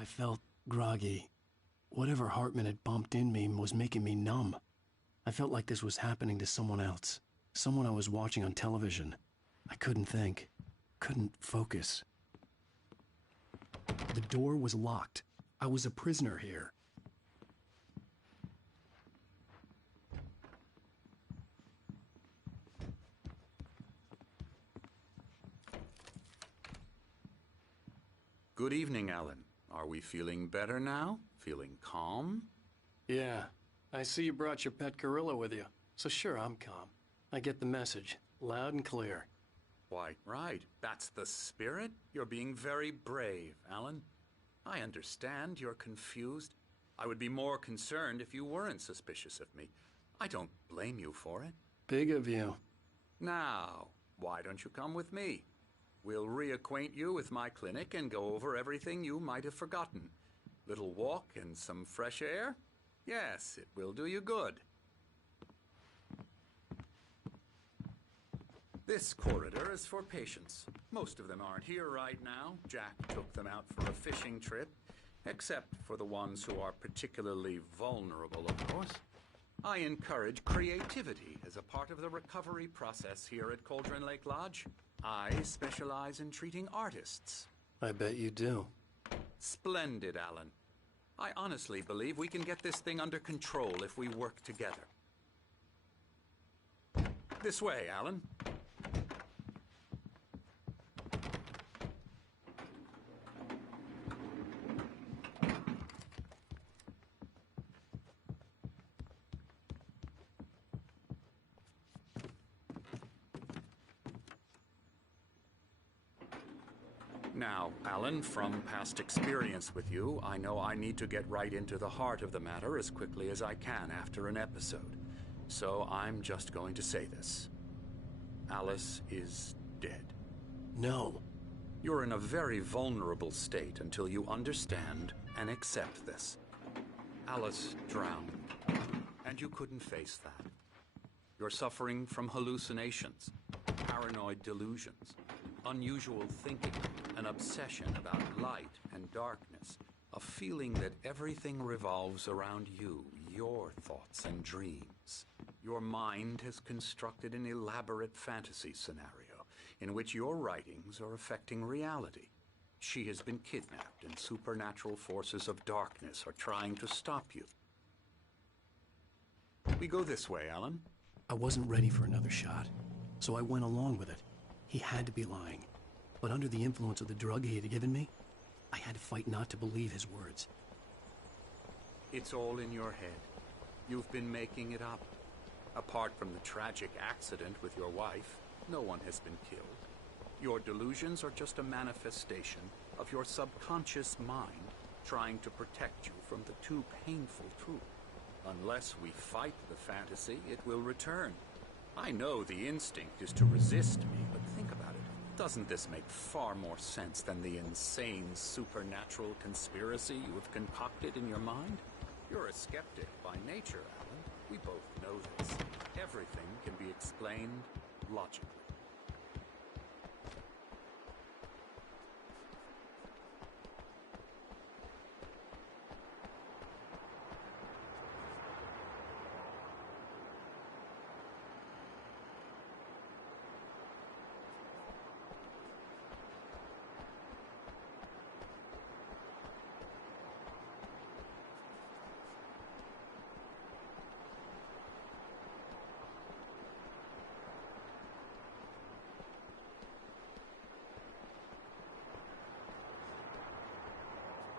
I felt groggy. Whatever Hartman had bumped in me was making me numb. I felt like this was happening to someone else. Someone I was watching on television. I couldn't think. Couldn't focus. The door was locked. I was a prisoner here. Good evening, Alan. Are we feeling better now? Feeling calm? Yeah. I see you brought your pet gorilla with you. So sure, I'm calm. I get the message. Loud and clear. Why, right. That's the spirit. You're being very brave, Alan. I understand you're confused. I would be more concerned if you weren't suspicious of me. I don't blame you for it. Big of you. Now, why don't you come with me? We'll reacquaint you with my clinic and go over everything you might have forgotten. Little walk and some fresh air? Yes, it will do you good. This corridor is for patients. Most of them aren't here right now. Jack took them out for a fishing trip, except for the ones who are particularly vulnerable, of course. I encourage creativity as a part of the recovery process here at Cauldron Lake Lodge. I specialize in treating artists. I bet you do. Splendid, Alan. I honestly believe we can get this thing under control if we work together. This way, Alan. Now, Alan, from past experience with you, I know I need to get right into the heart of the matter as quickly as I can after an episode. So I'm just going to say this. Alice is dead. No. You're in a very vulnerable state until you understand and accept this. Alice drowned, and you couldn't face that. You're suffering from hallucinations, paranoid delusions, unusual thinking, an obsession about light and darkness, a feeling that everything revolves around you, your thoughts and dreams. Your mind has constructed an elaborate fantasy scenario in which your writings are affecting reality. She has been kidnapped and supernatural forces of darkness are trying to stop you. We go this way, Alan. I wasn't ready for another shot, so I went along with it. He had to be lying. But under the influence of the drug he had given me, I had to fight not to believe his words. It's all in your head. You've been making it up. Apart from the tragic accident with your wife, no one has been killed. Your delusions are just a manifestation of your subconscious mind trying to protect you from the too painful truth. Unless we fight the fantasy, it will return. I know the instinct is to resist me, but think about it. Doesn't this make far more sense than the insane supernatural conspiracy you have concocted in your mind? You're a skeptic by nature, Alan. We both know this. Everything can be explained logically.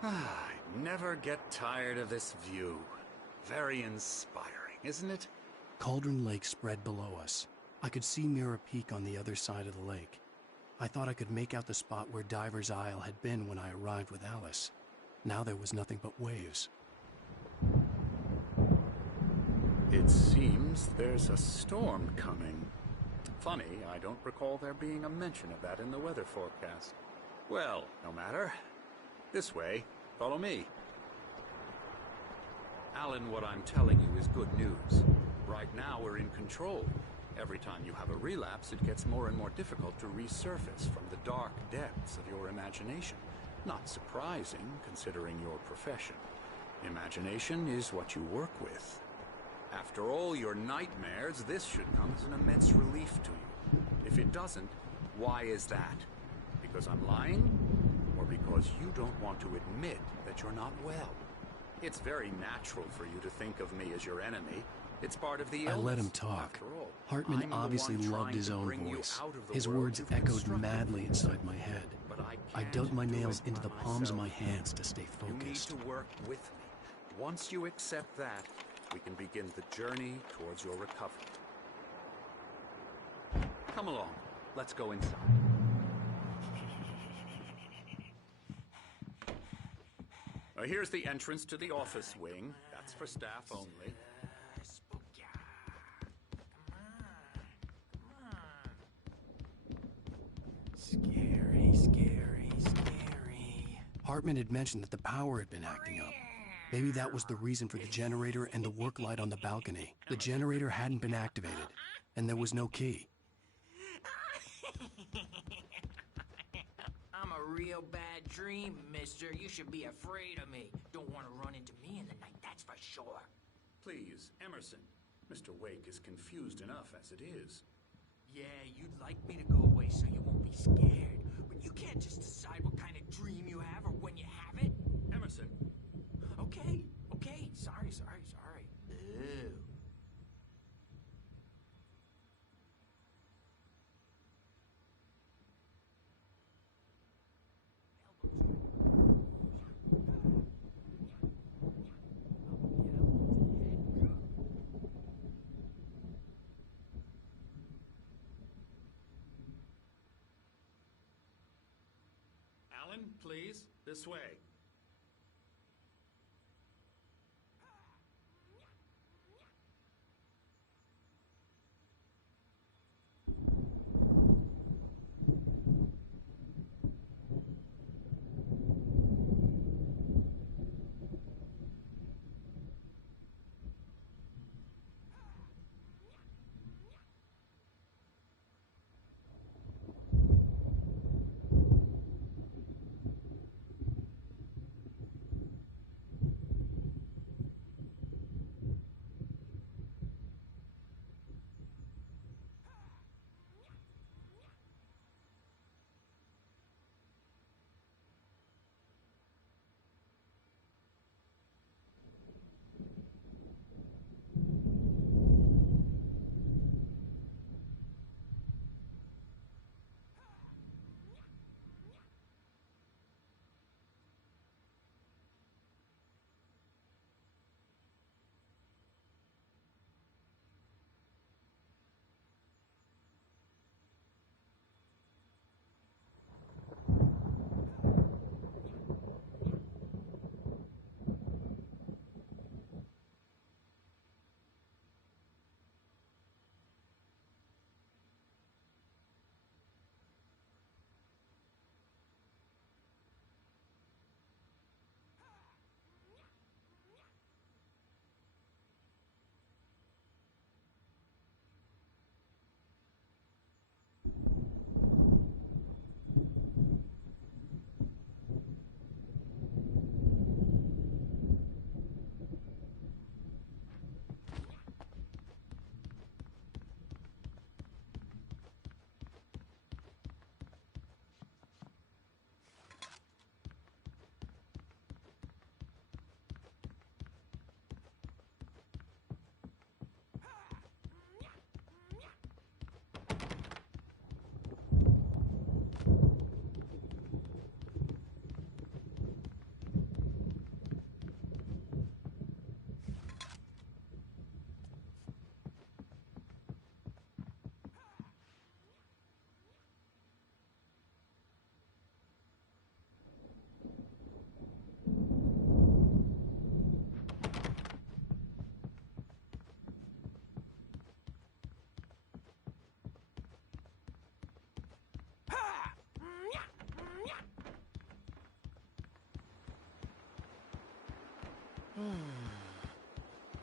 I never get tired of this view. Very inspiring, isn't it? Cauldron Lake spread below us. I could see Mirror Peak on the other side of the lake. I thought I could make out the spot where Diver's Isle had been when I arrived with Alice. Now there was nothing but waves. It seems there's a storm coming. Funny, I don't recall there being a mention of that in the weather forecast. Well, no matter. This way. Follow me. Alan, what I'm telling you is good news. Right now we're in control. Every time you have a relapse, it gets more and more difficult to resurface from the dark depths of your imagination. Not surprising, considering your profession. Imagination is what you work with. After all your nightmares, this should come as an immense relief to you. If it doesn't, why is that? Because I'm lying? Or because you don't want to admit that you're not well? It's very natural for you to think of me as your enemy. It's part of the illness. I let him talk. After all, Hartman I'm obviously the one loved trying his to own bring you voice. out of the His world words you've echoed constructed madly yourself. inside my head. But I can't dug my do nails it into by the palms of my myself. hands to stay You need focused. to work with me. Once you accept that, we can begin the journey towards your recovery. Come along. Let's go inside. Here's the entrance to the office wing. That's for staff only. Scary, scary, scary. Hartman had mentioned that the power had been acting up. Maybe that was the reason for the generator and the work light on the balcony. The generator hadn't been activated, and there was no key. I'm a real bad dream, mister. You should be afraid of me. Don't want to run into me in the night, that's for sure. Please, Emerson. Mr. Wake is confused enough as it is. Yeah, you'd like me to go away so you won't be scared. But you can't just decide what kind of dream you have or when you have it. Emerson. Okay. Sorry. Ew. Alan, please, this way.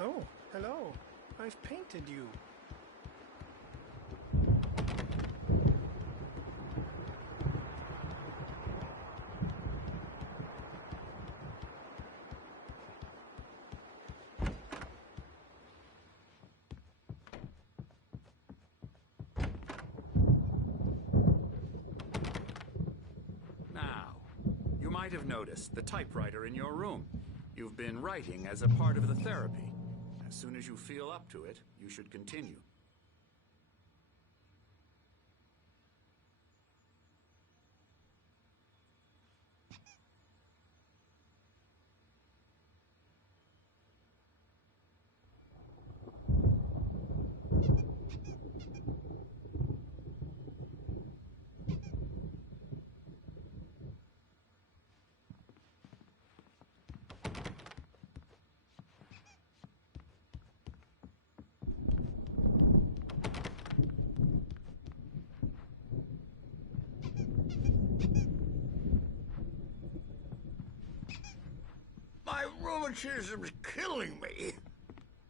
Oh, hello. I've painted you. might have noticed the typewriter in your room. You've been writing as a part of the therapy. As soon as you feel up to it, you should continue. My rheumatism's killing me.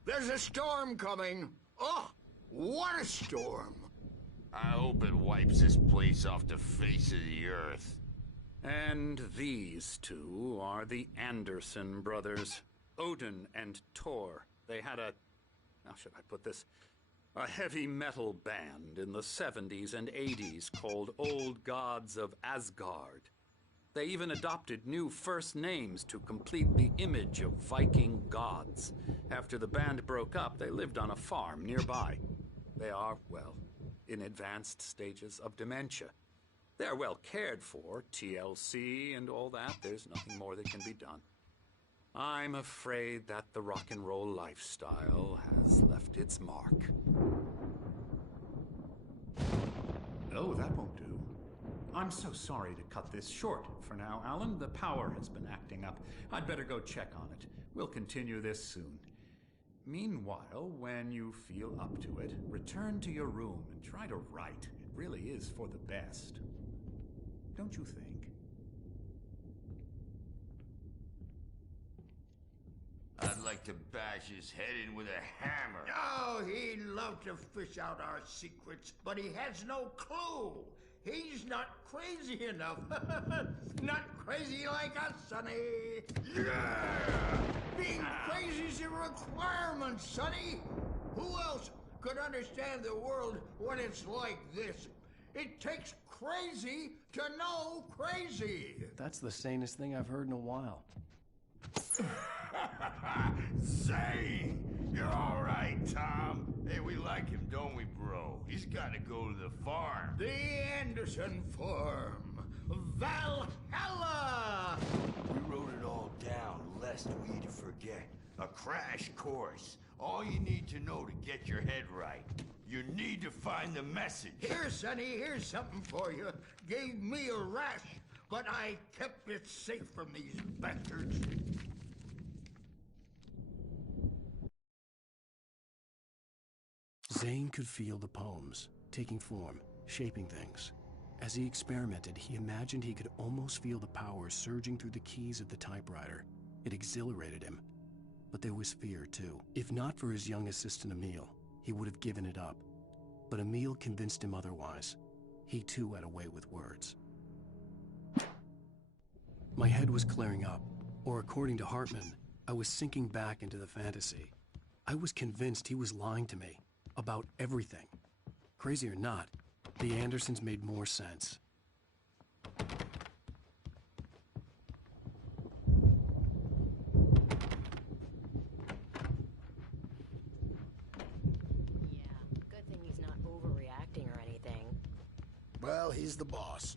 There's a storm coming. Oh, what a storm. I hope it wipes this place off the face of the earth. And these two are the Anderson brothers, Odin and Thor. They had how should I put this? A heavy metal band in the 70s and 80s called Old Gods of Asgard. They even adopted new first names to complete the image of Viking gods. After the band broke up, they lived on a farm nearby. They are, well, in advanced stages of dementia. They're well cared for, TLC and all that. There's nothing more that can be done. I'm afraid that the rock and roll lifestyle has left its mark. Oh, that won't do. I'm so sorry to cut this short for now, Alan. The power has been acting up. I'd better go check on it. We'll continue this soon. Meanwhile, when you feel up to it, return to your room and try to write. It really is for the best. Don't you think? I'd like to bash his head in with a hammer. Oh, he'd love to fish out our secrets, but he has no clue. He's not crazy enough. Not crazy like us, Sonny. Yeah! Being crazy's a requirement, Sonny. Who else could understand the world when it's like this? It takes crazy to know crazy. That's the sanest thing I've heard in a while. Zane! You're all right, Tom. Hey, we like him, don't we, bro? He's got to go to the farm. The Anderson Farm. Valhalla! We wrote it all down, lest we forget. A crash course. All you need to know to get your head right. You need to find the message. Here, Sonny, here's something for you. Gave me a rash, but I kept it safe from these bastards. Zane could feel the poems, taking form, shaping things. As he experimented, he imagined he could almost feel the power surging through the keys of the typewriter. It exhilarated him. But there was fear, too. If not for his young assistant Emil, he would have given it up. But Emil convinced him otherwise. He too had a way with words. My head was clearing up, or according to Hartman, I was sinking back into the fantasy. I was convinced he was lying to me. About everything. Crazy or not, the Andersons made more sense. Yeah, good thing he's not overreacting or anything. Well, he's the boss.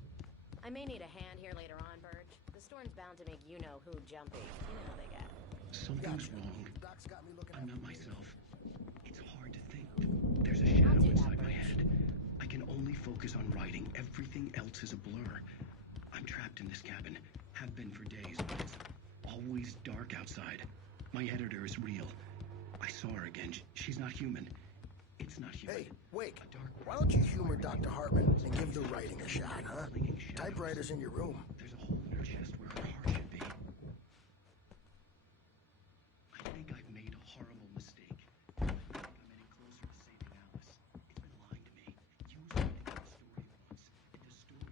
I may need a hand here later on, Birch. The storm's bound to make you-know-who jumpy. You know how they get. Something's wrong. Doc's got me looking I'm not myself. It's hard to think. There's a shadow inside my head. I can only focus on writing. Everything else is a blur. I'm trapped in this cabin. Have been for days, but it's always dark outside. My editor is real. I saw her again. She's not human. It's not human. Hey, wait. A dark Why don't you humor Dr. Hartman and give the writing a shot, huh? Typewriter's in your room. There's a hole in her chest where her heart should be. I think I've made a horrible mistake. I don't think I'm any closer to saving Alice. It's been lying to me. Used me in the story once. In the story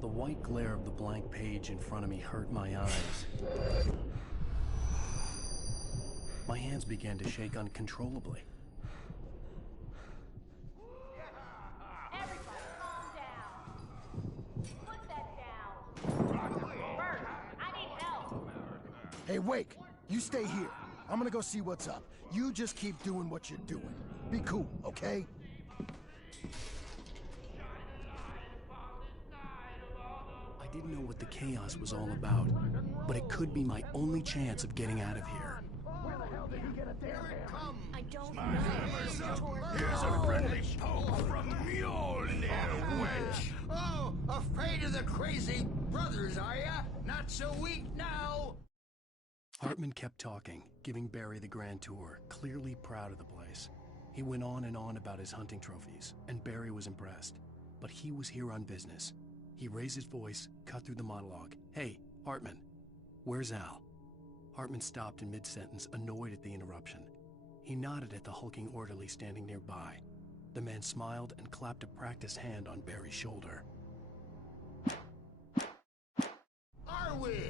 The white glare of the blank page in front of me hurt my eyes. My hands began to shake uncontrollably. Hey, Wake, you stay here. I'm gonna go see what's up. You just keep doing what you're doing. Be cool, okay? I didn't know what the chaos was all about, but it could be my only chance of getting out of here. I don't know. Here's a friendly poke from Mjolnir, wench. Oh, afraid of the crazy brothers, are ya? Not so weak now. Hartman kept talking, giving Barry the grand tour, clearly proud of the place. He went on and on about his hunting trophies, and Barry was impressed. But he was here on business. He raised his voice, cut through the monologue. Hey, Hartman, where's Al? Hartman stopped in mid-sentence, annoyed at the interruption. He nodded at the hulking orderly standing nearby. The man smiled and clapped a practiced hand on Barry's shoulder. Are we?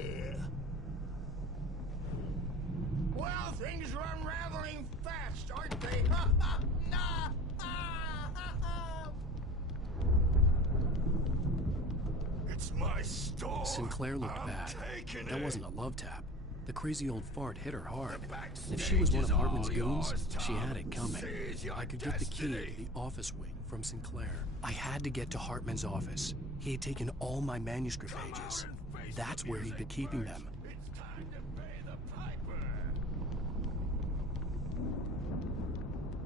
Well, things are unraveling fast, aren't they? Nah. It's my store. Sinclair looked I'm bad. taking That it. wasn't a love tap. The crazy old fart hit her hard. The And if she was one of backstage is Hartman's all goons, yours, she Tom. had it coming. Seize your I could get the key to destiny. the office wing from Sinclair. I had to get to Hartman's office. He had taken all my manuscript pages. That's where he'd been keeping them. It's time to pay the piper.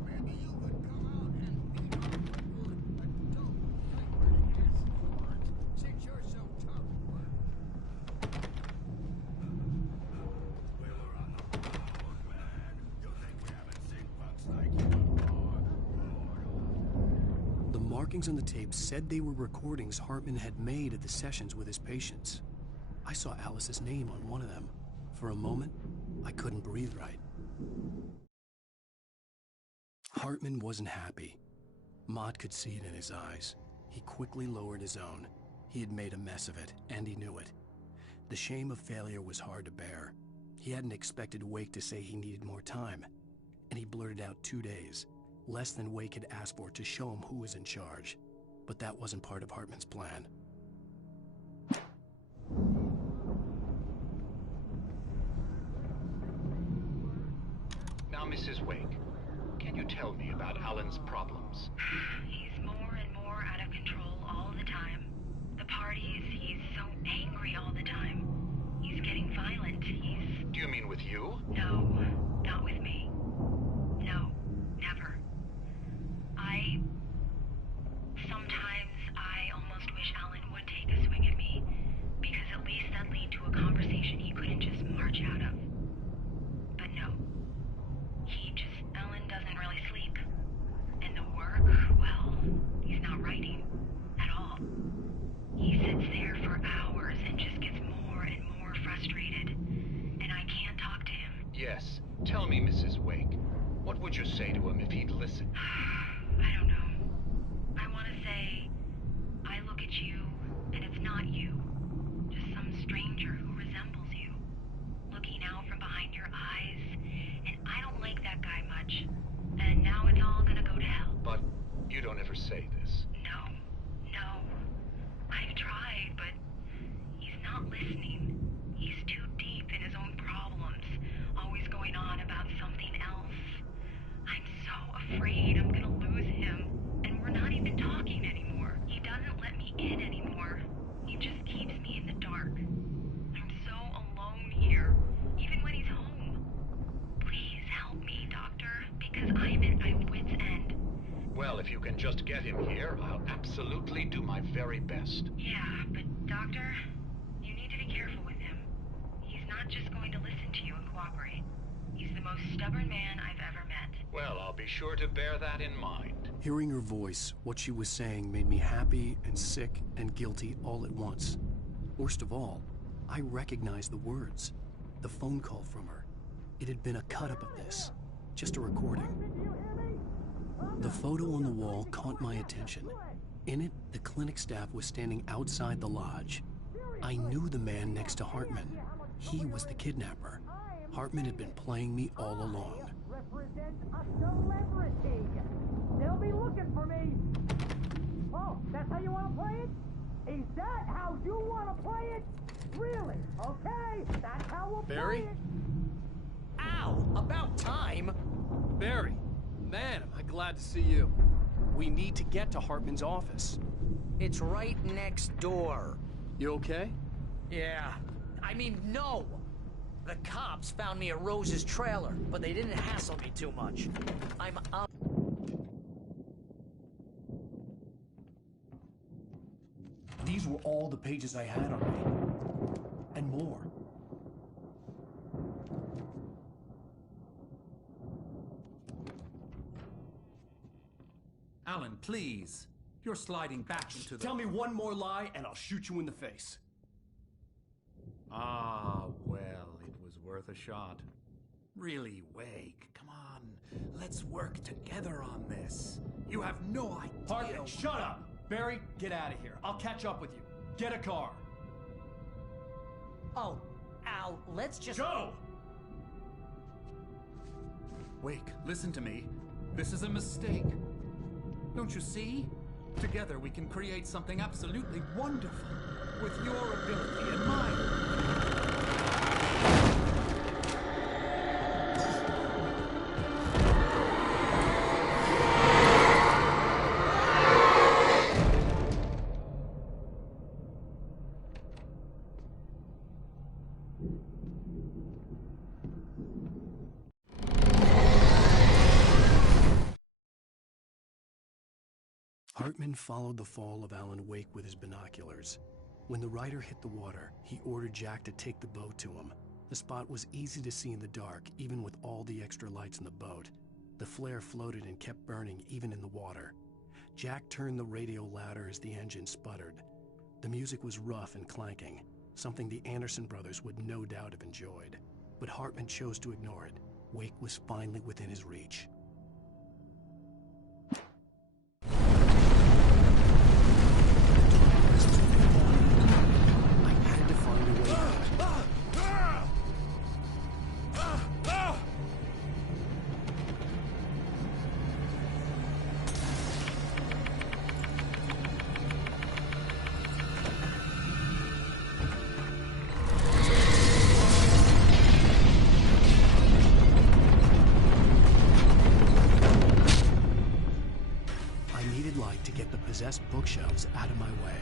Maybe you could come out and beat our local adult typewriter ass since you're so tough. We were on the road, man. You think we haven't seen punks like you before? The markings on the tape said they were recordings Hartman had made at the sessions with his patients. I saw Alice's name on one of them. For a moment, I couldn't breathe right. Hartman wasn't happy. Mott could see it in his eyes. He quickly lowered his own. He had made a mess of it, and he knew it. The shame of failure was hard to bear. He hadn't expected Wake to say he needed more time, and he blurted out 2 days, less than Wake had asked for to show him who was in charge. But that wasn't part of Hartman's plan. Now, Mrs. Wake, can you tell me about Alan's problems? He's more and more out of control all the time. The parties, he's so angry all the time. He's getting violent. Do you mean with you? No, not with me. No, never. Sometimes I almost wish Alan would take a swing at me, because at least that'd lead to a conversation he couldn't just march out of. But no. Alan doesn't really sleep. And the work, well, he's not writing at all. He sits there for hours and just gets more and more frustrated. And I can't talk to him. Yes. Tell me, Mrs. Wake, what would you say to him if he'd listen? I don't know. I want to say, I look at you, and it's not you. Just some stranger who resembles you. Looking out from behind your eyes. And I don't like that guy much. And now it's all gonna go to hell. But you don't ever say this. No. I've tried, but he's not listening. He's too deep in his own problems, always going on about something else. I'm so afraid I'm gonna lose him, and we're not even talking anymore. He doesn't let me in anymore. He just keeps me in the dark. I'm so alone here, even when he's home. Please help me, Doctor, because I'm at my wit's end. Well, if you can just get him here, I'll absolutely do my very best. Yeah, but Doctor, you need to be careful with him. He's not just going to listen to you and cooperate. He's the most stubborn man I've ever met. Well, I'll be sure to bear that in mind. Hearing her voice, what she was saying made me happy and sick and guilty all at once. Worst of all, I recognized the words. The phone call from her. It had been a cut-up of this. Just a recording. The photo on the wall caught my attention. In it, the clinic staff was standing outside the lodge. I knew the man next to Hartman. He was the kidnapper. Hartman had been playing me all along. Represent a celebrity. They'll be looking for me. Oh, that's how you want to play it? Is that how you want to play it? Really? Okay, that's how we'll Barry? play it. Al, about time. Barry, man, am I glad to see you. We need to get to Hartman's office. It's right next door. You okay? Yeah. I mean, no! The cops found me at Rose's trailer, but they didn't hassle me too much. I'm up. These were all the pages I had on me. And more. Alan, please. You're sliding back into the... Tell me one more lie and I'll shoot you in the face. Ah, well, it was worth a shot. Really, Wake, come on. Let's work together on this. You have no idea... Hartman, shut up! Barry, get out of here. I'll catch up with you. Get a car. Oh, Al, let's just... Go! Wake, listen to me. This is a mistake. Don't you see? Together we can create something absolutely wonderful. With your ability and mine. Hartman followed the fall of Alan Wake with his binoculars. When the rider hit the water, he ordered Jack to take the boat to him. The spot was easy to see in the dark, even with all the extra lights in the boat. The flare floated and kept burning even in the water. Jack turned the radio louder as the engine sputtered. The music was rough and clanking, something the Anderson brothers would no doubt have enjoyed. But Hartman chose to ignore it. Wake was finally within his reach. Possessed bookshelves out of my way.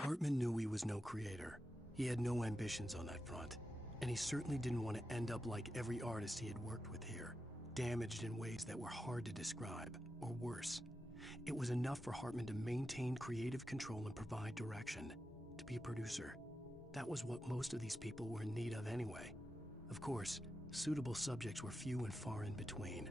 Hartman knew he was no creator. He had no ambitions on that front. And he certainly didn't want to end up like every artist he had worked with here, damaged in ways that were hard to describe, or worse. It was enough for Hartman to maintain creative control and provide direction, to be a producer. That was what most of these people were in need of anyway. Of course, suitable subjects were few and far in between.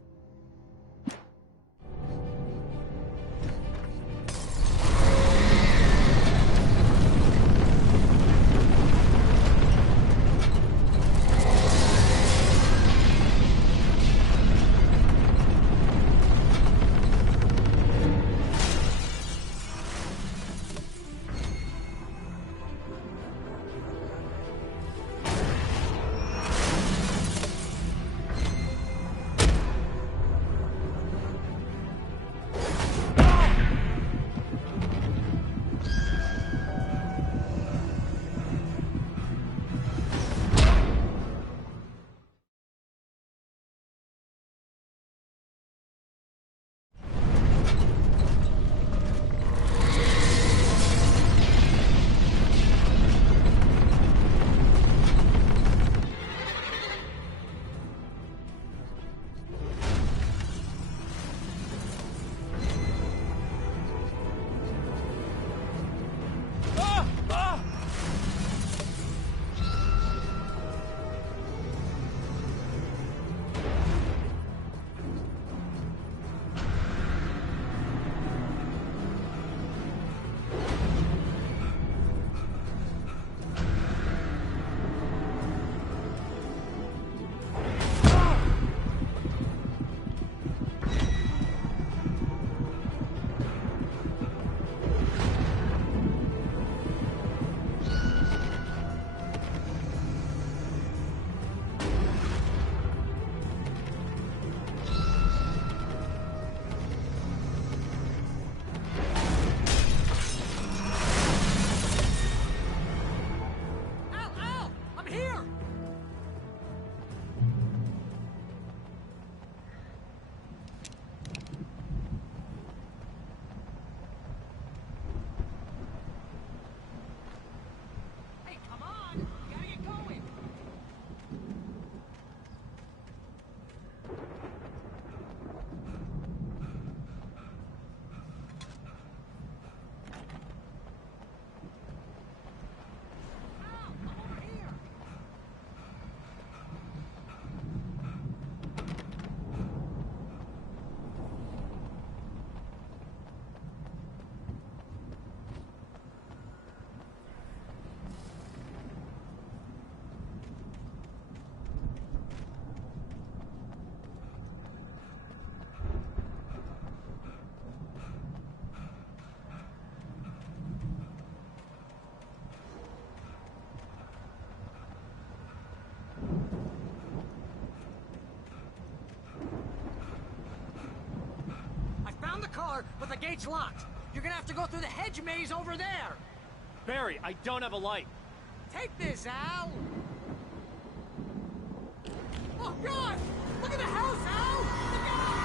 But the gate's locked. You're gonna have to go through the hedge maze over there. Barry, I don't have a light. Take this, Al. Oh, God! Look at the house, Al! Look out!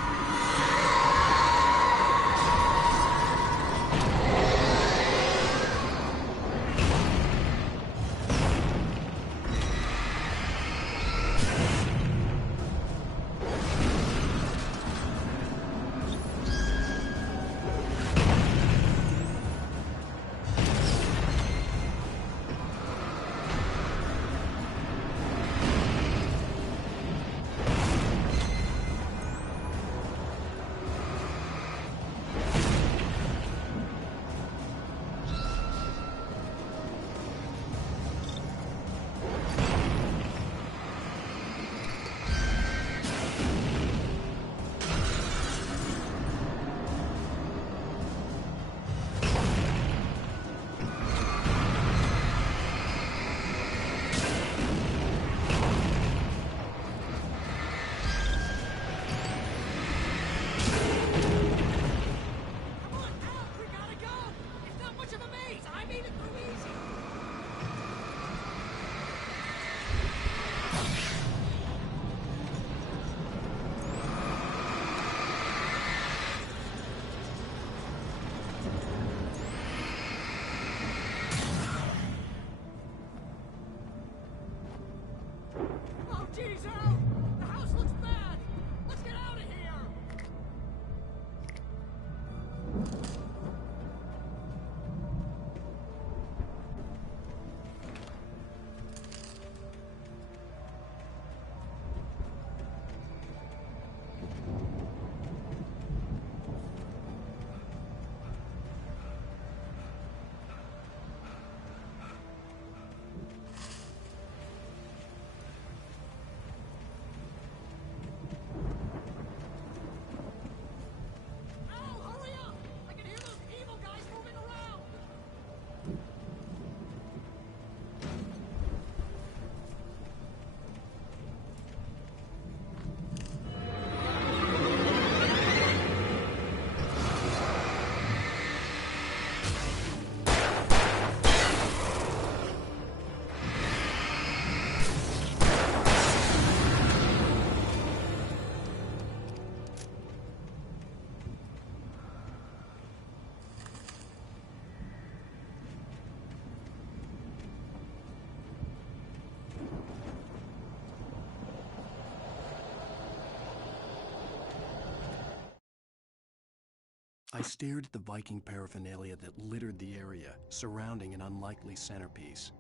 I stared at the Viking paraphernalia that littered the area, surrounding an unlikely centerpiece.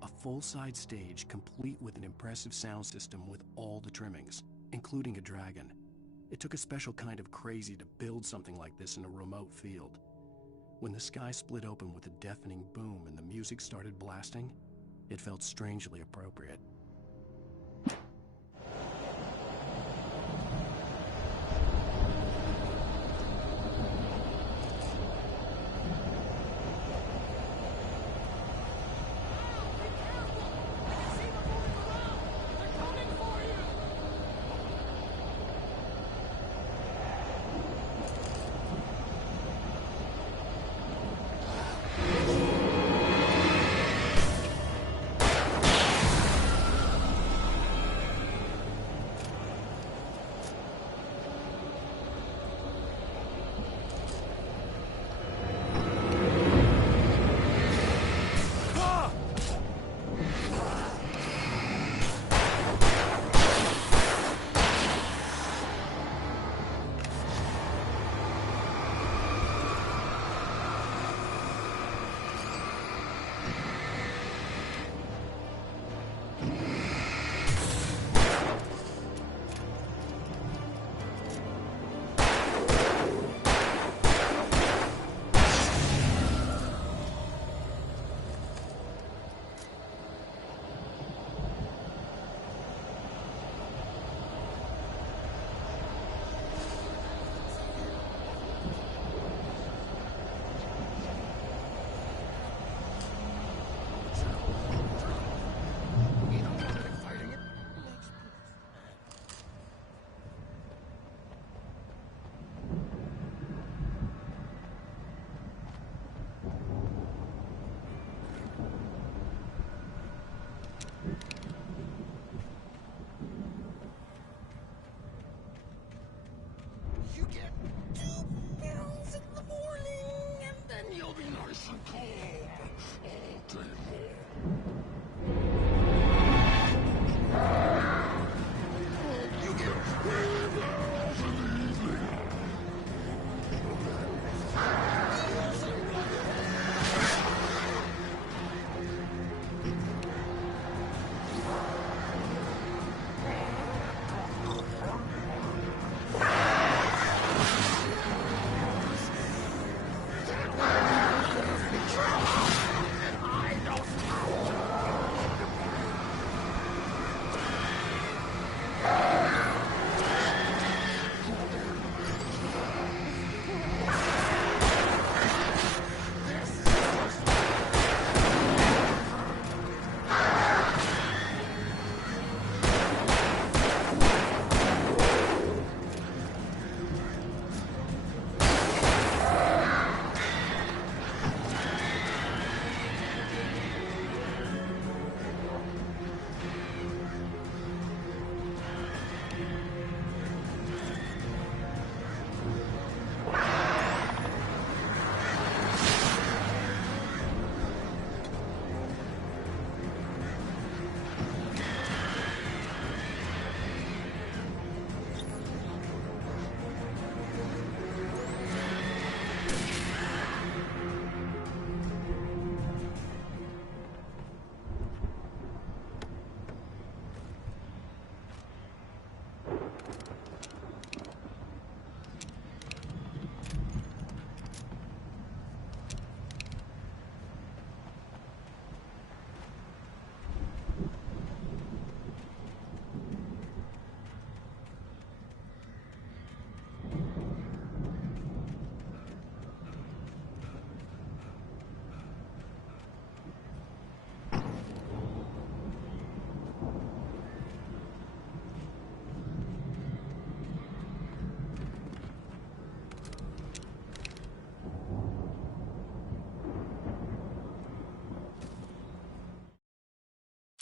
A full-size stage complete with an impressive sound system with all the trimmings, including a dragon. It took a special kind of crazy to build something like this in a remote field. When the sky split open with a deafening boom and the music started blasting, it felt strangely appropriate.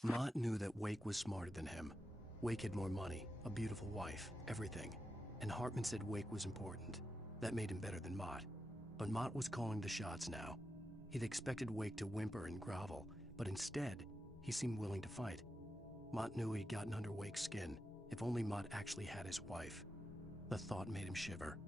Mott knew that Wake was smarter than him. Wake had more money, a beautiful wife, everything. And Hartman said Wake was important. That made him better than Mott. But Mott was calling the shots now. He'd expected Wake to whimper and grovel, but instead, he seemed willing to fight. Mott knew he'd gotten under Wake's skin. If only Mott actually had his wife. The thought made him shiver.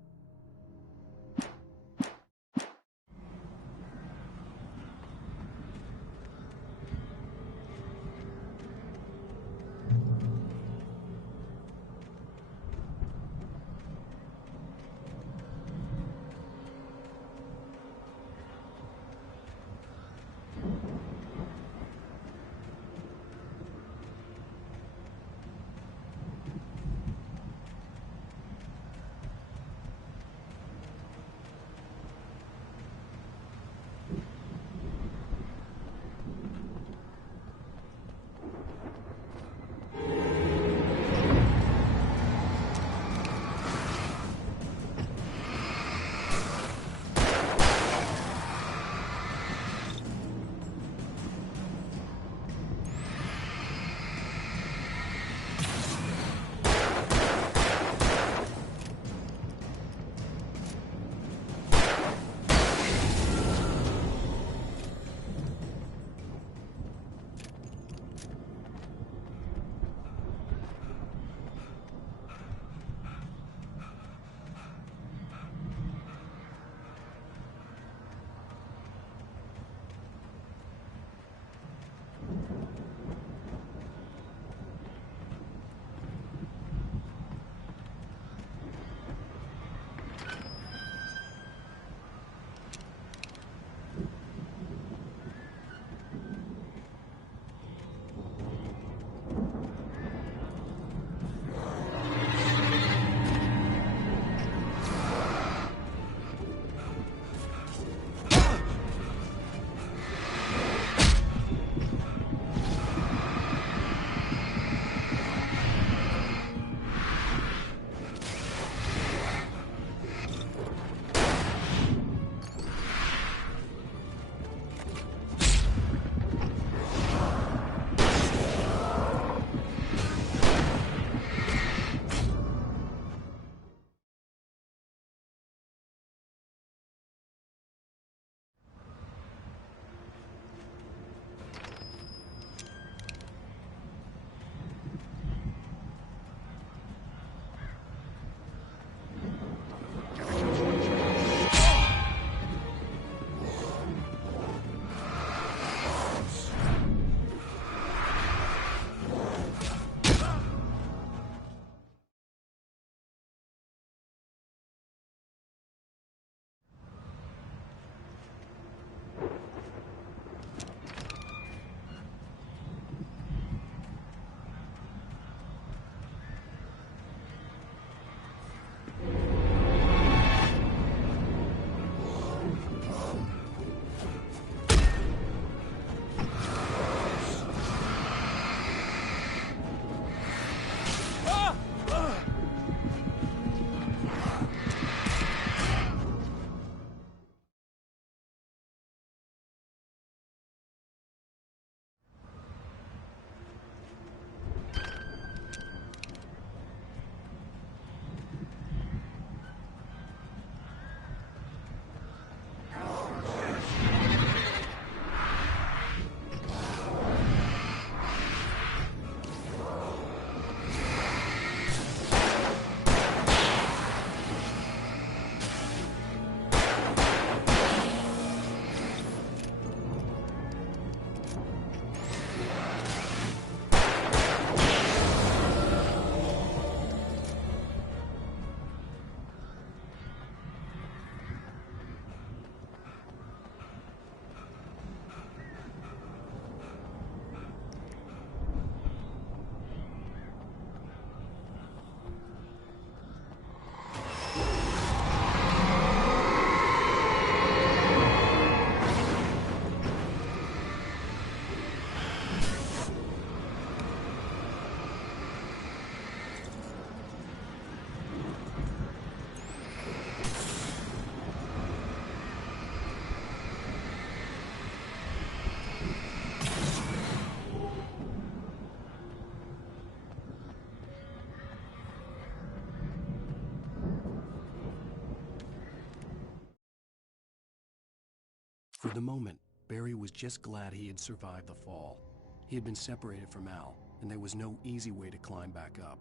the moment, Barry was just glad he had survived the fall. He had been separated from Al, and there was no easy way to climb back up.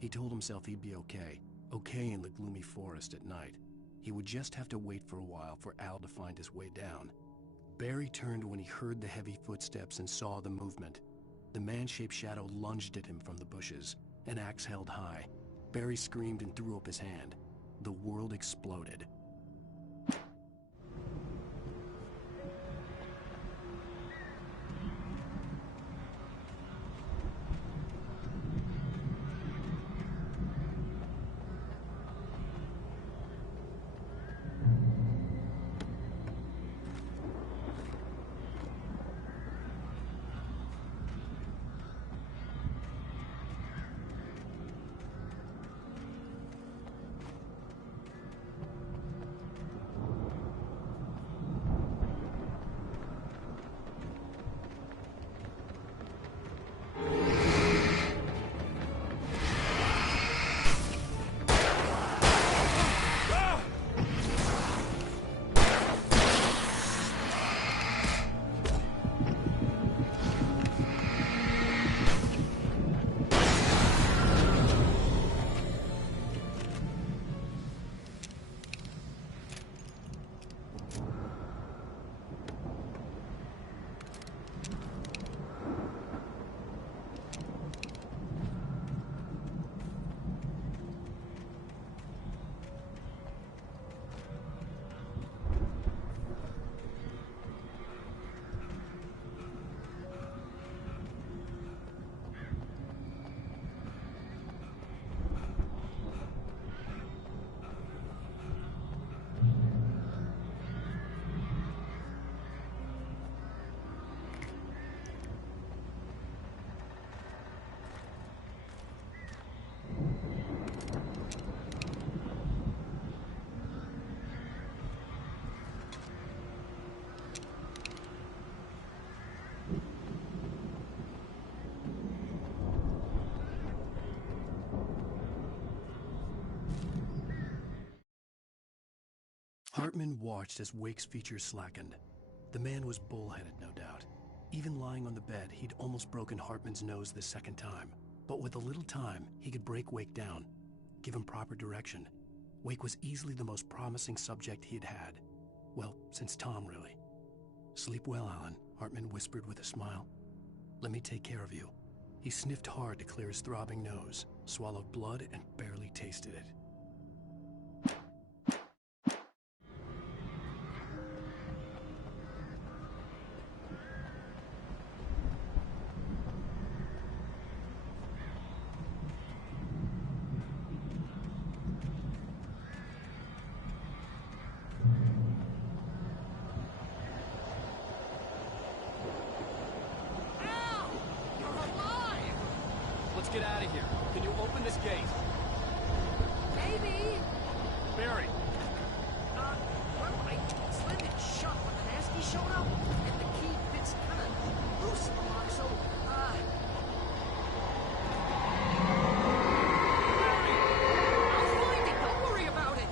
He told himself he'd be okay in the gloomy forest at night. He would just have to wait for a while for Al to find his way down. Barry turned when he heard the heavy footsteps and saw the movement. The man-shaped shadow lunged at him from the bushes, an axe held high. Barry screamed and threw up his hand. The world exploded. Hartman watched as Wake's features slackened. The man was bullheaded, no doubt. Even lying on the bed, he'd almost broken Hartman's nose the second time. But with a little time, he could break Wake down, give him proper direction. Wake was easily the most promising subject he'd had. Well, since Tom, really. "Sleep well, Alan," Hartman whispered with a smile. "Let me take care of you." He sniffed hard to clear his throbbing nose, swallowed blood, and barely tasted it. Let's get out of here. Can you open this gate? Maybe. Barry! Well, I slammed it shut when the nasty showed up, and the key fits kind of loose in the lock, so, Barry! I'll find it, don't worry about it!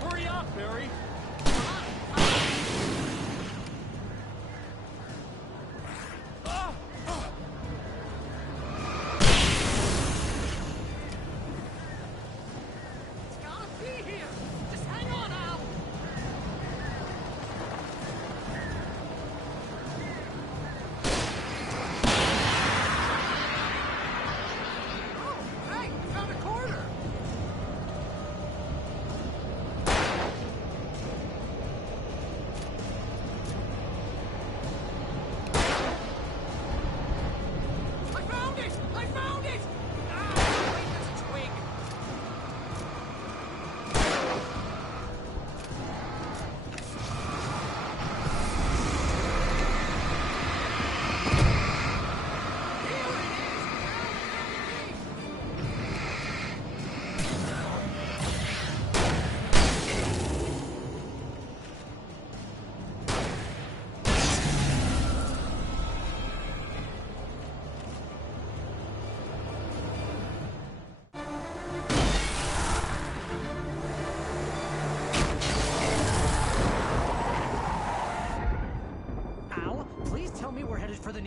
Hurry up, Barry!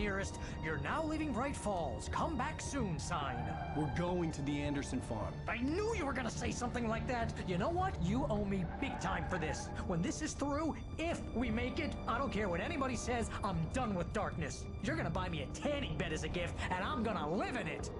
nearest "You're now leaving Bright Falls. Come back soon" sign. We're going to the Anderson farm. I knew you were gonna say something like that. You know what? You owe me big time for this. When this is through, if we make it, I don't care what anybody says, I'm done with darkness. You're gonna buy me a tanning bed as a gift, and I'm gonna live in it.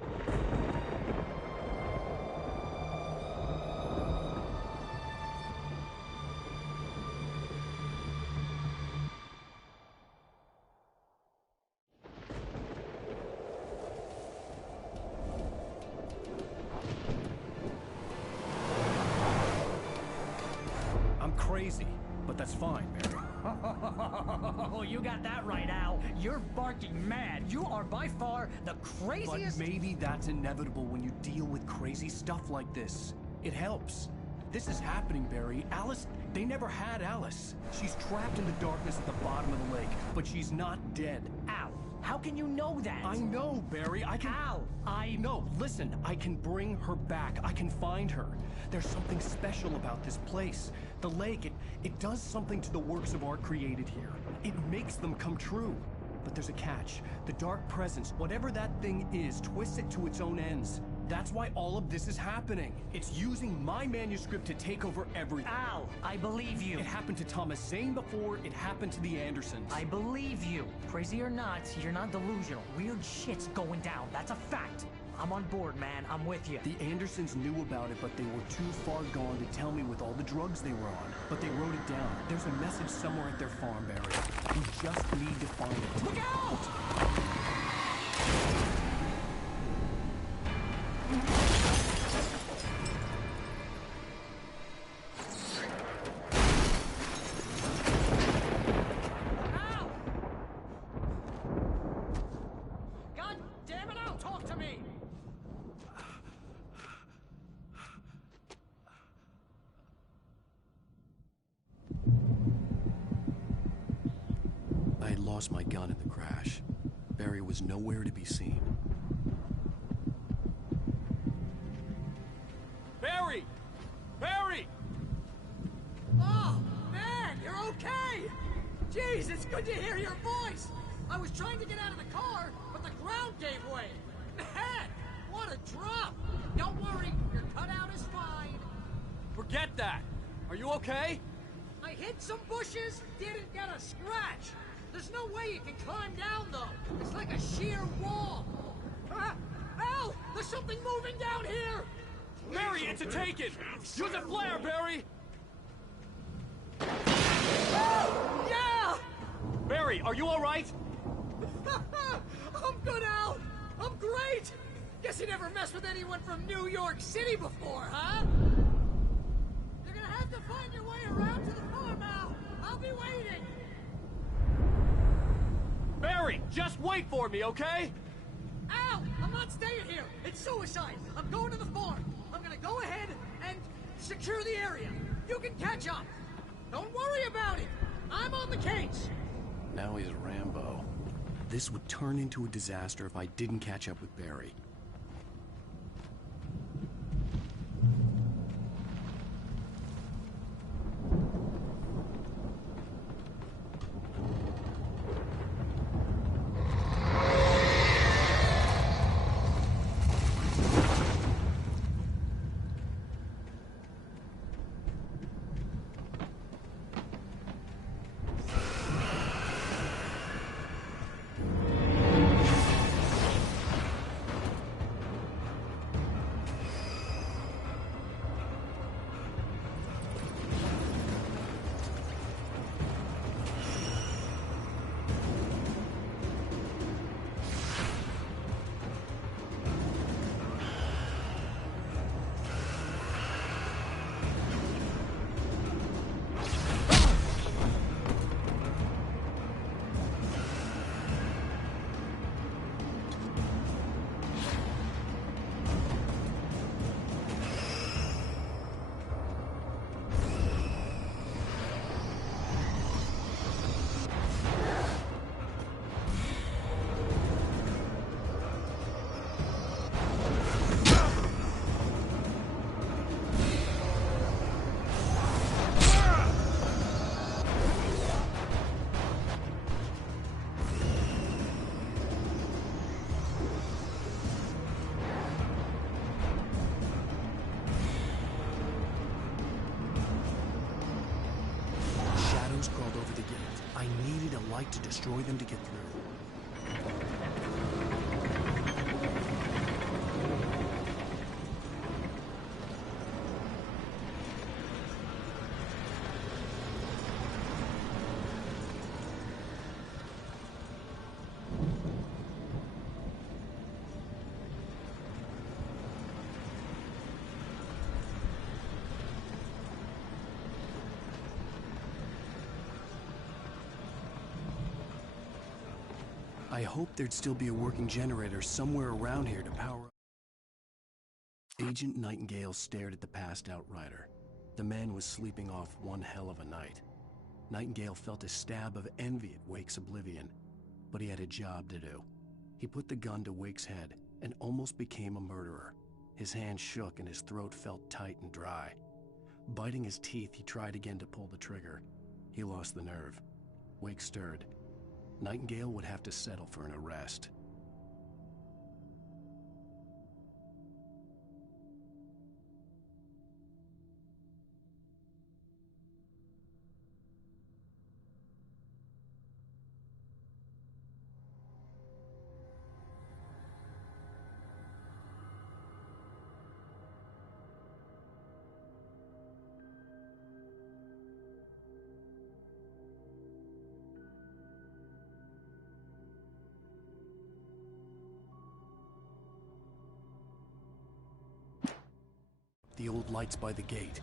Crazy, but that's fine, Barry. Oh, you got that right, Al. You're barking mad. You are by far the craziest... But maybe that's inevitable when you deal with crazy stuff like this. It helps. This is happening, Barry. Alice, they never had Alice. She's trapped in the darkness at the bottom of the lake, but she's not dead. Al, how can you know that? I know, Barry. I can... Al, No, listen. I can bring her back. I can find her. There's something special about this place. The lake, it does something to the works of art created here. It makes them come true. But there's a catch. The dark presence, whatever that thing is, twists it to its own ends. That's why all of this is happening. It's using my manuscript to take over everything. Al, I believe you. It happened to Thomas Zane before, it happened to the Andersons. I believe you. Crazy or not, you're not delusional. Weird shit's going down. That's a fact. I'm on board, man. I'm with you. The Andersons knew about it, but they were too far gone to tell me with all the drugs they were on. But they wrote it down. There's a message somewhere at their farm, Barry. We just need to find it. Look out! My gun in the crash. Barry was nowhere to be seen. Barry! Barry! Oh, man, you're okay! Jeez, it's good to hear your voice! I was trying to get out of the car, but the ground gave way. Man, what a drop! Don't worry, your cutout is fine. Forget that! Are you okay? I hit some bushes, didn't get a scratch. There's no way you can climb down, though. It's like a sheer wall. Al! There's something moving down here! Barry, it's a taken! Use a flare, Barry! Oh, yeah! Barry, are you alright? I'm good, Al! I'm great! Guess you never messed with anyone from New York City before, huh? You're gonna have to find your way around to the farm, Al. I'll be waiting. Barry, just wait for me, okay? Al! I'm not staying here! It's suicide! I'm going to the farm! I'm gonna go ahead and secure the area. You can catch up. Don't worry about it. I'm on the case. Now he's Rambo. This would turn into a disaster if I didn't catch up with Barry. fight to destroy them to get through. I hoped there'd still be a working generator somewhere around here to power up. Agent Nightingale stared at the passed-out rider. The man was sleeping off one hell of a night. Nightingale felt a stab of envy at Wake's oblivion, but he had a job to do. He put the gun to Wake's head and almost became a murderer. His hand shook and his throat felt tight and dry. Biting his teeth, he tried again to pull the trigger. He lost the nerve. Wake stirred. Nightingale would have to settle for an arrest. The old lights by the gate.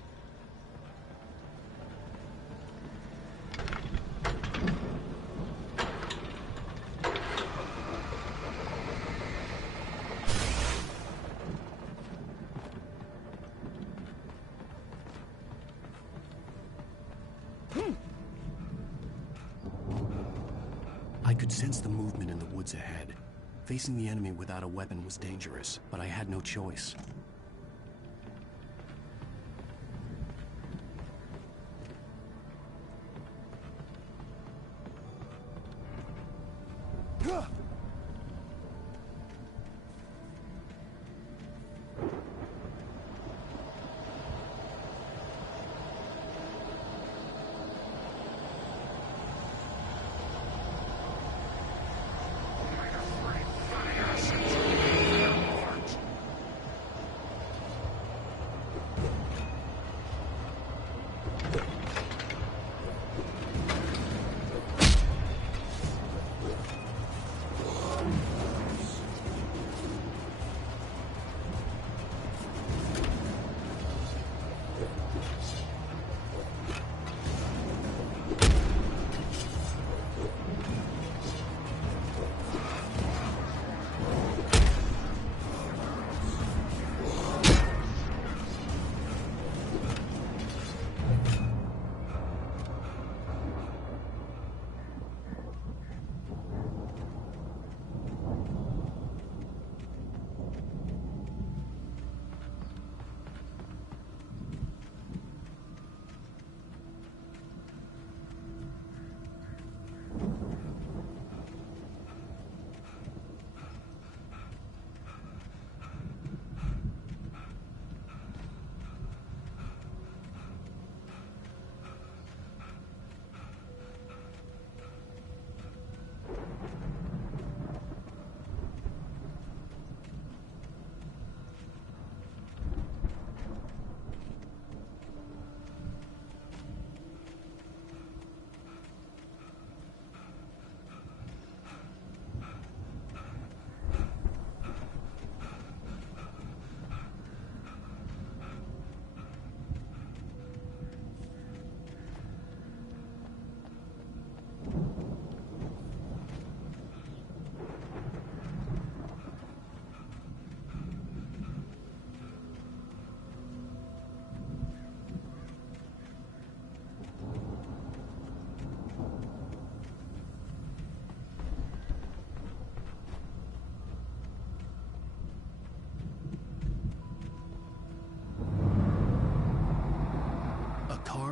I could sense the movement in the woods ahead. Facing the enemy without a weapon was dangerous, but I had no choice.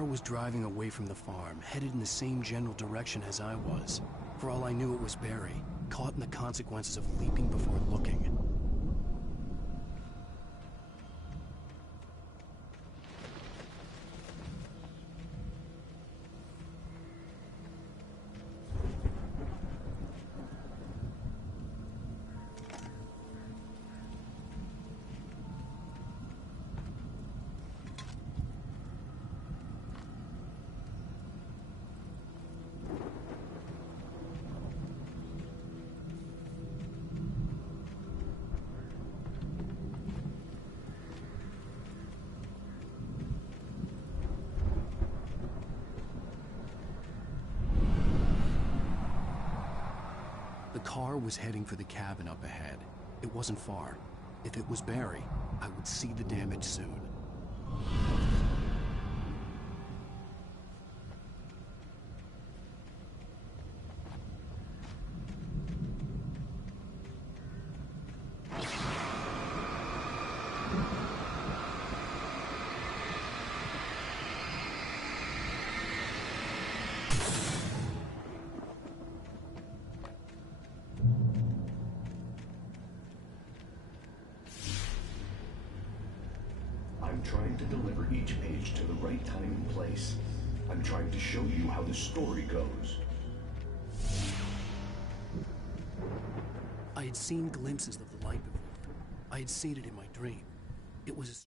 Was driving away from the farm, headed in the same general direction as I was. For all I knew, it was Barry, caught in the consequences of leaping before looking. car was heading for the cabin up ahead. It wasn't far. If it was Barry, I would see the damage soon. I'm trying to deliver each page to the right time and place. I'm trying to show you how the story goes. I had seen glimpses of the light before. I had seen it in my dream. It was...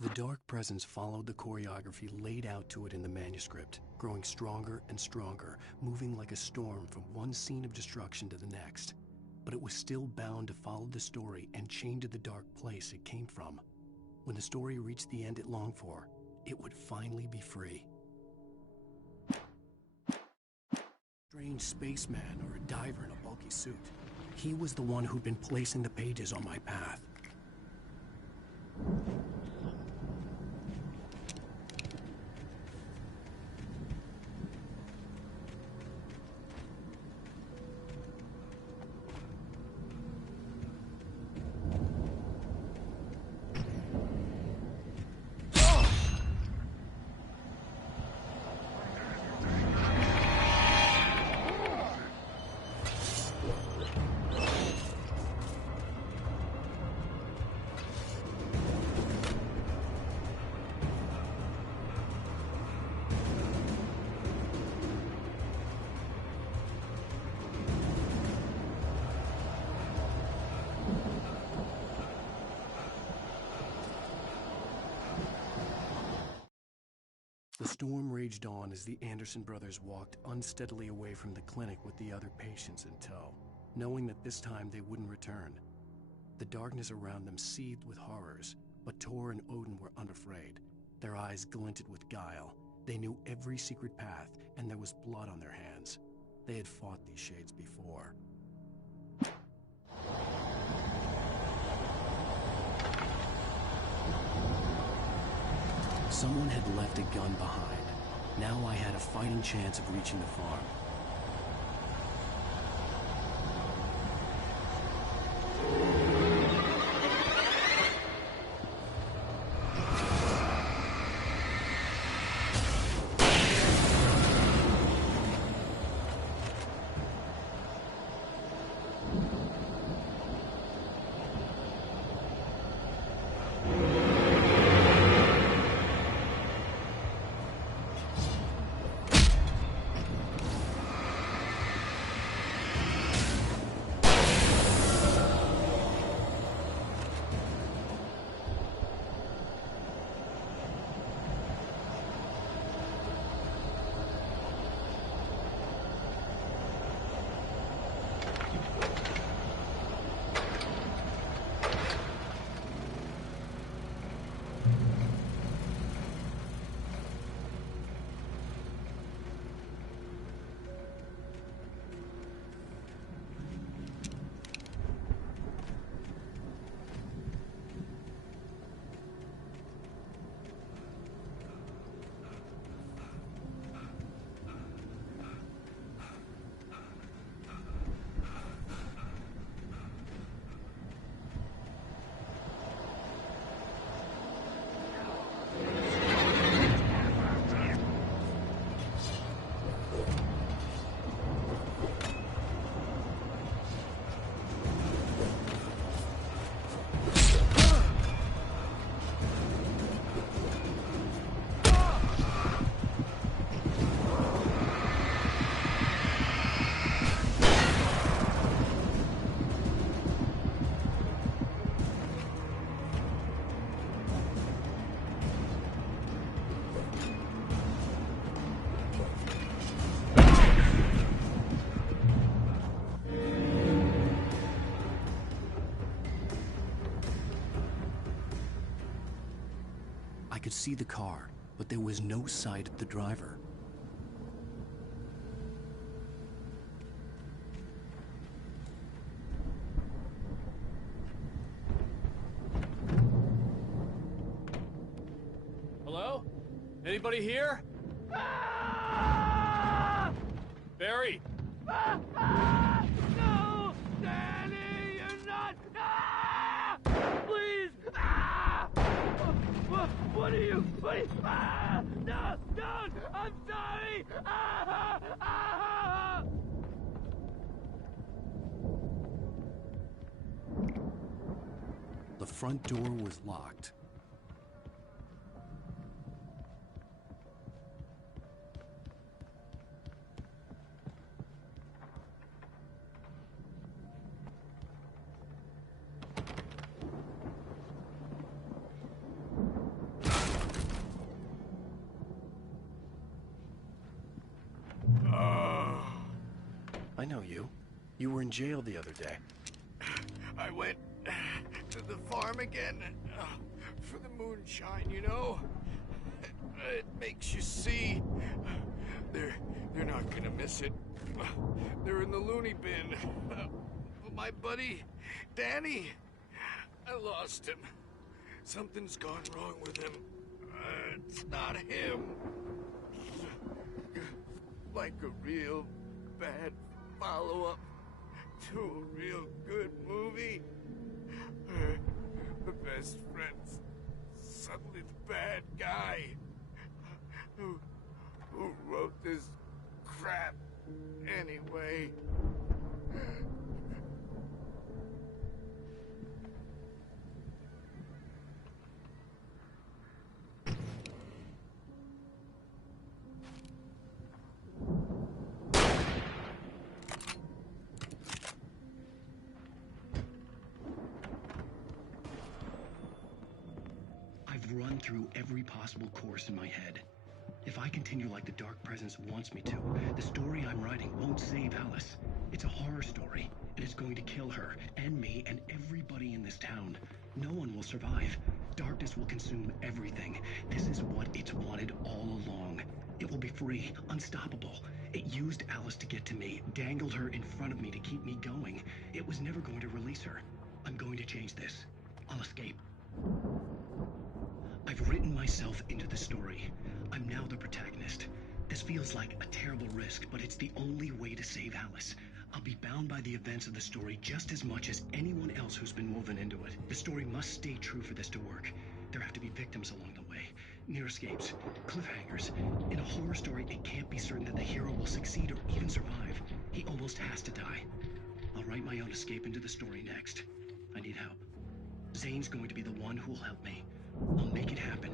The dark presence followed the choreography laid out to it in the manuscript, growing stronger and stronger, moving like a storm from one scene of destruction to the next. But it was still bound to follow the story and chained to the dark place it came from. When the story reached the end it longed for, it would finally be free. Strange spaceman or a diver in a bulky suit. He was the one who'd been placing the pages on my path. The storm raged on as the Anderson brothers walked unsteadily away from the clinic with the other patients in tow, knowing that this time they wouldn't return. The darkness around them seethed with horrors, but Tor and Odin were unafraid. Their eyes glinted with guile. They knew every secret path, and there was blood on their hands. They had fought these shades before. Someone had left a gun behind. Now I had a fighting chance of reaching the farm. I could see the car, but there was no sight of the driver. Anybody here? Barry! No! Danny, you're not! Please! What are you? No! Don't! I'm sorry! The front door was locked. I know you. You were in jail the other day. I went to the farm again for the moonshine, you know? It makes you see. They're not gonna miss it. They're in the loony bin. My buddy, Danny, I lost him. Something's gone wrong with him. It's not him. Like a real bad follow-up to a real good movie. The best friend's suddenly the bad guy. Who wrote this crap anyway? Run through every possible course in my head. If I continue like the Dark Presence wants me to, the story I'm writing won't save Alice. It's a horror story, and it's going to kill her, and me, and everybody in this town. No one will survive. Darkness will consume everything. This is what it's wanted all along. It will be free, unstoppable. It used Alice to get to me, dangled her in front of me to keep me going. It was never going to release her. I'm going to change this. I'll escape. I've written myself into the story. I'm now the protagonist. This feels like a terrible risk, but it's the only way to save Alice. I'll be bound by the events of the story just as much as anyone else who's been woven into it. The story must stay true for this to work. There have to be victims along the way. Near escapes, cliffhangers. In a horror story, it can't be certain that the hero will succeed or even survive. He almost has to die. I'll write my own escape into the story next. I need help. Zane's going to be the one who will help me. I'll make it happen.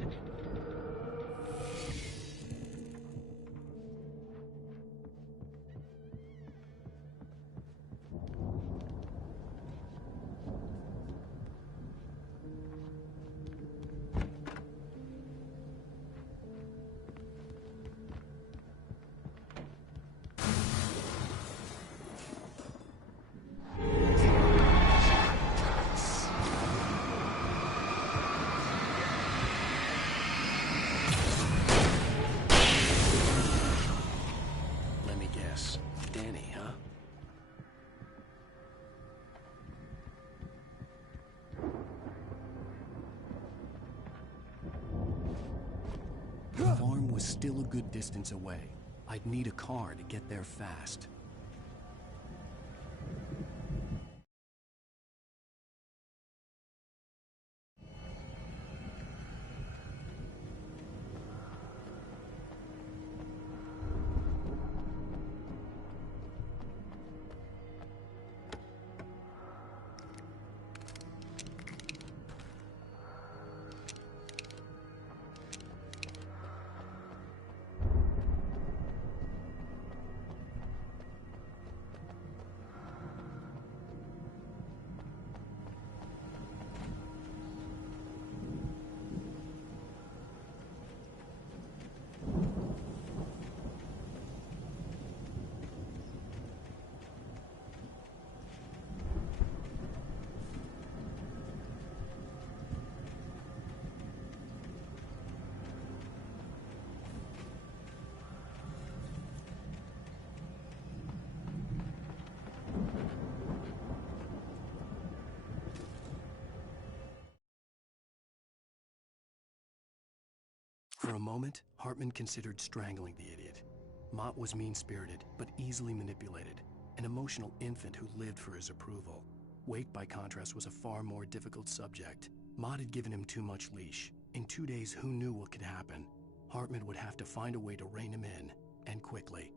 Was still a good distance away. I'd need a car to get there fast. For a moment, Hartman considered strangling the idiot. Mott was mean-spirited, but easily manipulated, an emotional infant who lived for his approval. Wake, by contrast, was a far more difficult subject. Mott had given him too much leash. In 2 days, who knew what could happen? Hartman would have to find a way to rein him in, and quickly.